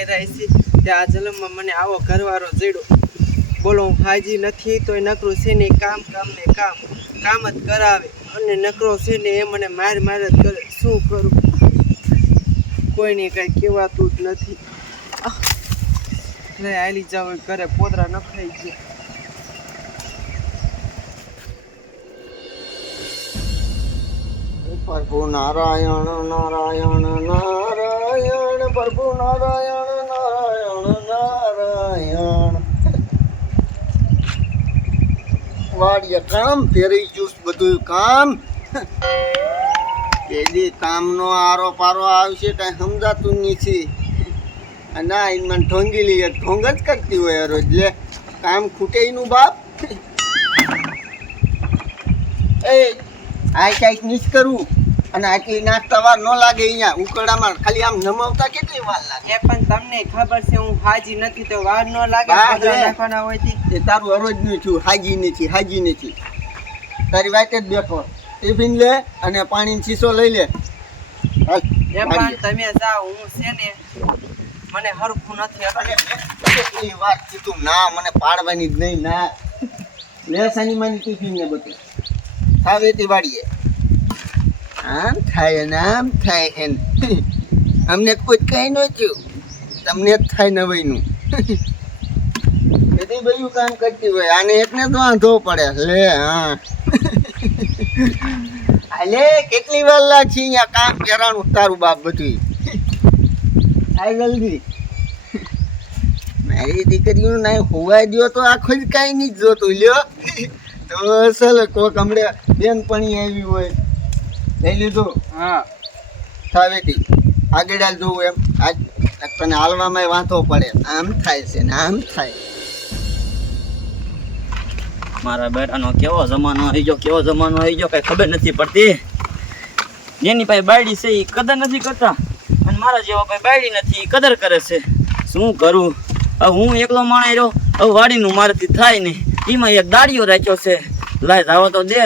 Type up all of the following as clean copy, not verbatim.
કર્યા છે તે આ જન્મમાં મને આવો ઘરવાળો જડ્યો. બોલો હું હાજી નથી તોય નકરું છે ને કામ ને કામ જ કરાવે અને નકરો છે ને એ મને માર જ કરે. શું કરું? કોઈને કઈ કહેવાતું જ નથી. લે હાલી જાવ ઘરે પોદરા નખાઈ ગયા. પ્રભુ નારાયણ નારાયણ નારાયણ પ્રભુ નારાયણ નારાયણ નારાયણ. વાડીએ કામ ફેરી ગયું બધું કામ. એદી કામનો આરો પારો આવશે કઈ સમજાતું નથી. ના એ મને ઢોંગી લઈએ ઢોંગ જ કરતી હોય રોજ. લે કામ ખૂટે નું બાપ. એ આ કંઈક નીચ કરવું અને આટલી નાખતા વાર ન લાગે. અહીંયા ઉકરડામાં ખાલી આમ નમાવતા કેટલી વાર લાગે. એ પણ તમને ખબર છે હું હાજી નથી તો વાર ન લાગે. નાખવાના હોય એ તારું અરોજ નું છું. હાજી નથી તારી વાતે જ બેઠો. ટિફિન લે અને પાણીનો શીશો લઈ લે. હાલ એ પણ તમે જાઓ હું છે ને મને હરખું નથી. કેટલી વાર કીધું ના મને પાડવાની જ નહીં. ના લે સાની માની ટિફિન ને બધું ખાવેતી વાડીએ. આમ થાય ને આમ થાય એને. અમને કોઈ કઈ ન થયું તમને જ થાય નવાઈનું. બધી બધું કામ કરતી હોય આને એકને જ વાંધો પડે. લે હા લે કેટલી વાર લાગશે અહીંયા કામ કરાનું તારું બાપ બધું. આ જલ્દી મારી દીકરીનું ના હોવા દો તો આખો જ કાંઈ નહીં જોતું. લ્યો તો અસલ કોક હમણે બેનપણી આવી હોય લઈ લીધું. હા થાવેથી આગળ હાલ જોવું એમ. આજ તને હાલવામાં વાંધો પડે. આમ થાય છે ને આમ થાય. મારા બેટાનો કેવો જમાનો આવી ગયો કઈ ખબર નથી પડતી. જેની પાસે બાયડી છે એ કદર નથી કરતા અને મારા જેવા પાસે બાયડી નથી એ કદર કરે છે. શું કરું? હવે હું એકલો માણસ રહ્યો. હવે વાડીનું મારાથી થાય નહીં. એમાં એક દાડિયો રાખ્યો છે. લાય જવા તો દે.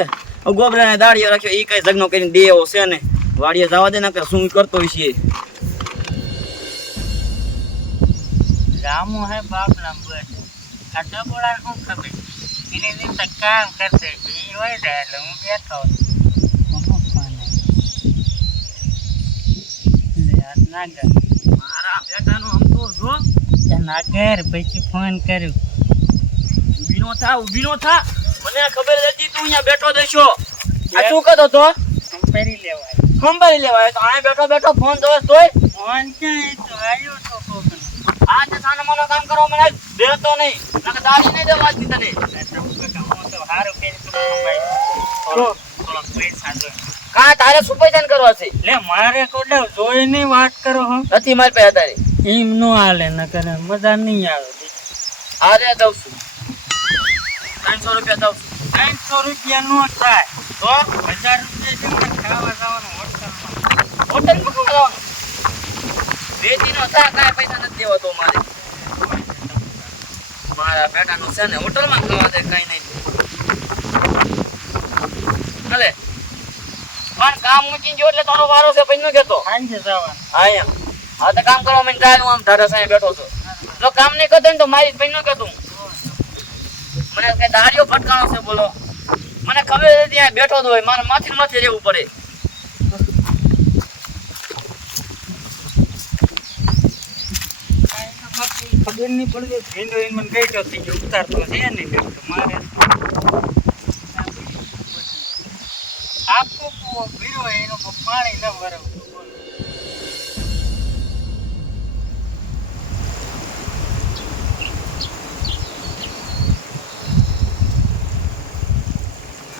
ગોબરાને દાડિયો રાખ્યો એ કઈ જગનો કરીને દે એવો છે ને. વાડીએ જવા દે ને કે શું કરતો હોય છે. રામુ હે બાપ ના બસ આ ડબોળા શું ખબર એને દિવસે કામ કરશે એ હોય ને એટલે હું બેઠો નાગર મારા બેટાનો આમ તો જો નાગર પછી ફોન કર્યું. ઊભી નો થા મને ખબર હતી તું અહીંયા બેઠો દેશો. આ શું કરતો તો? સંભાળી લેવાય તો અહીંયા બેઠો ફોન જોવે તોય ફોન ક્યાં તો આવ્યો તો કોક આ તે સાના માનો કામ કરવા મને દેતો નહીં. નકે દાડી નહીં દેવાતી તને. હું તો હારું કરી થોડો પૈસા જો કા તારે શું પૈસા કરવા છે? લે મારે કોડવ જોઈને વાત કરો હો. નથી મારી પાસે તારે. એમ નો હાલે ન કરે મજા નહીં આવે. આરે દઉં છું 300 રૂપિયા દઉં છું. 300 રૂપિયા નો થાય તો 1000 રૂપિયા જેવું ખાવા જવાનું હોટલમાં ખાવા જવાનું. વેચીનો થા કાંઈ પૈસા નથી દેવા તો મારે. મારા બેટાનું છે ને હોટલમાં ખાવા દે કઈ નહીં. ભલે પણ કામ મૂકીને જો એટલે તારો વારો છે પછી ન કહેતો. સાંજે જવાનું હા તો કામ કરવા મને ચાલ હું આમ ધારા સાંજે બેઠો છું. જો કામ નહીં કરતો ને તો મારી પછી ન કહેતું. મને કઈ દાડીઓ ફટકાણો છે બોલો. મને ખબર છે ત્યાં બેઠો તો હોય મારે માથે રહેવું પડે. ખબર નહીં પડતી ભીંડો એને મને કઈ થઈ ગયો ઉતારતો છે નહીં બેઠો મારે આપકો ભીડો એનો પાણી ન ભરવું.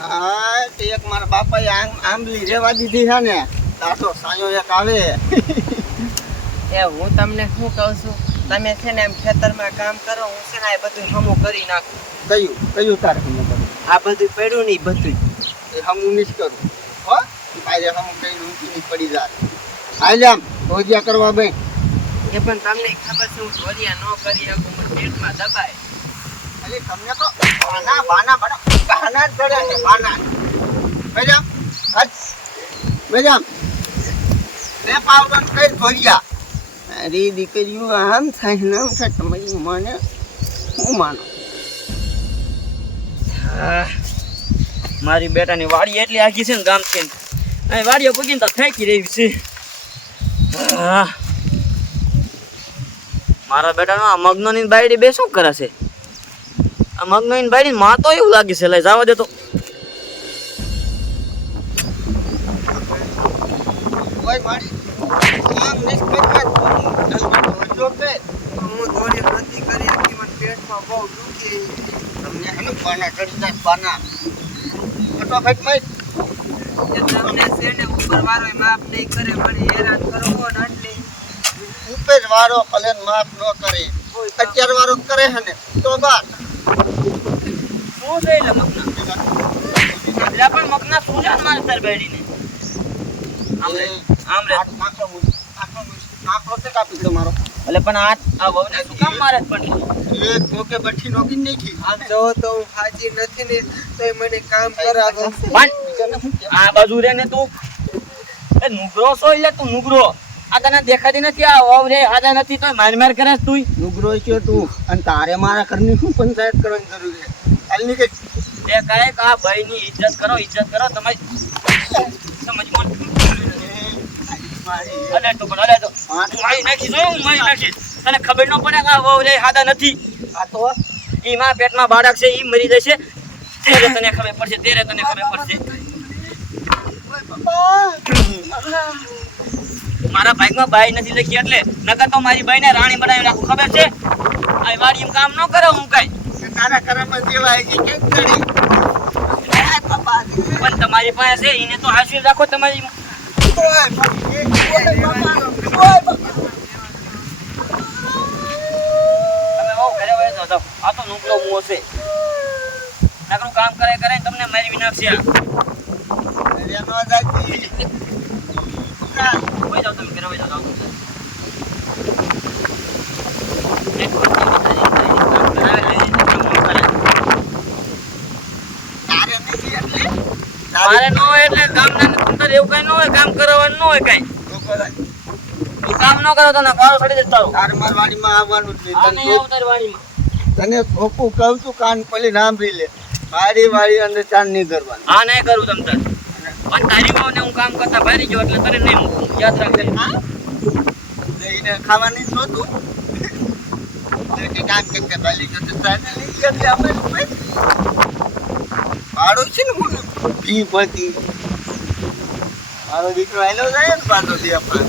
હા તે એક મારા બાપાએ આંબલી રેવા દીધી છે ને તાતો સાયો એક આવે. એ હું તમને શું કહું છું તમે છે ને એમ ખેતરમાં કામ કરો હું છે ને આ બધું હમું કરી નાખું. કયું તારે હમું કરું? આ બધું પડ્યું નહીં બધું એ હમું નહીં કરું હો. આજે હમું કઈ ઊંચી નહીં પડી જાય. હાલ આમ ભોજિયા કરવા બેન. એ પણ તમને ખબર છે હું ધોરિયા ન કરી શકું મને પેટમાં દબાય. અરે તમને તો બાના બડા બહાના જ પડે છે બાના. બેજામ હટ બેજામ બે પાવડર કઈ ભોજિયા મારી દીકરીઓ આમ થાય ને આમ થાય તમારી મને હું માનો મારી બેટાની વાડી એટલી આખી છે ને ગામથી અહીં વાડીઓ પગીને તો ફેંકી રહી છે. મારા બેટાનો આ મગનોની બાયડી બે શું કરે છે? આ મગનોની બાયડી માં તો એવું લાગે છે. લઈ જવા દે તો. ઓય મારી આમ નિષ્ફળ જો કે હું દોડી નથી કરી હતી, મને પેટમાં બહુ દુખી. તમને હે ને પાના ચડી જાય પાના ફટાફટ મત કે તમને છે ને ઉપર વાળો માફ નહીં કરે, મને હેરાન કરો કોણ આટલી. ઉપર વાળો ભલે માફ ન કરે, 11 વાળો કરે હે ને તો બાત શું છે એટલે મગના? એટલે પણ મગના શું જાણ મારે તાર બાયડીને? આમ રે. આંખો તે કાપી દો મારો એટલે પણ આ વહુને શું કામ મારે જ પણ? એક ધોકે બઠી નોકી નહીં કી આમ જોવો તો હું હાજી નથી ને તોય મને કામ કરાવો. પણ આ બાજુ રે ને તું એ નુગરો છો એટલે તું નુગરો. આ તને દેખાતી નથી? આ વહુ રે હાજા નથી તોય માર કરે છે તું. નુગરો છે તું અને તારે મારા ઘરની શું પંચાયત કરવાની જરૂર છે? હાલની કે તે કહે કે આ ભાઈની ઇજ્જત કરો તમારી સમજ અલે તો પણ અલે તો તું મારી નાખી જો હું મારી નાખી. તને ખબર ન પડે કે આ વહુ રે હાજા નથી? આ તો ઈ માં પેટમાં બાળક છે ઈ મરી જશે ત્યારે તને ખબર પડશે. મારા ભાગમાં બાઈ નથી લખી એટલે નકર તો મારી બાઈને રાણી બનાવી નાખું. ખબર છે? આ વાડી કામ ન કરો હું કઈ તારા કરામાં દેવાય કે કેમ કરી પણ તમારી પાસે છે એને તો હાસિલ રાખો તમારી. તમે બહુ ઘરે વહી જાઓ. આ તો નુકરો મુઓ છે. નકરું કામ કરે ને તમને મારી વિનાશી. અરે નો જાતી વહી જાઓ તમે ઘરે વહી જાઓ. એક ખોટી કામ કરાવે લઈ તારે નથી એટલે મારે ન હોય એટલે ગામના અંદર એવું કઈ ન હોય. કામ કરવાનું ન હોય કઈ. તો કરાય તું કામ ન કરો તો ના પારો છડી દે તારો. તાર માર વાડીમાં આવવાનું જ આ નહીં નહીં આવું તારી વાડીમાં. તને થોકું કહું છું કાન પલી સાંભળી લે મારી વાડી અંદર ચાંદ નહીં કરવાનું આ નહીં કરું તમ તાર. પણ તારી વહુને હું કામ કરતા ભારી ગયો એટલે તને નહીં મૂકું. યાદ રાખજે. જઈને ખાવાની નહોતું કે કામ કે ભાલી જો તો ચાંદ લઈ ગયા આપણે ભાડું છે ને મને ફી પડતી મારો દીકરો આવેલો જાય ને પાછો દે આપણે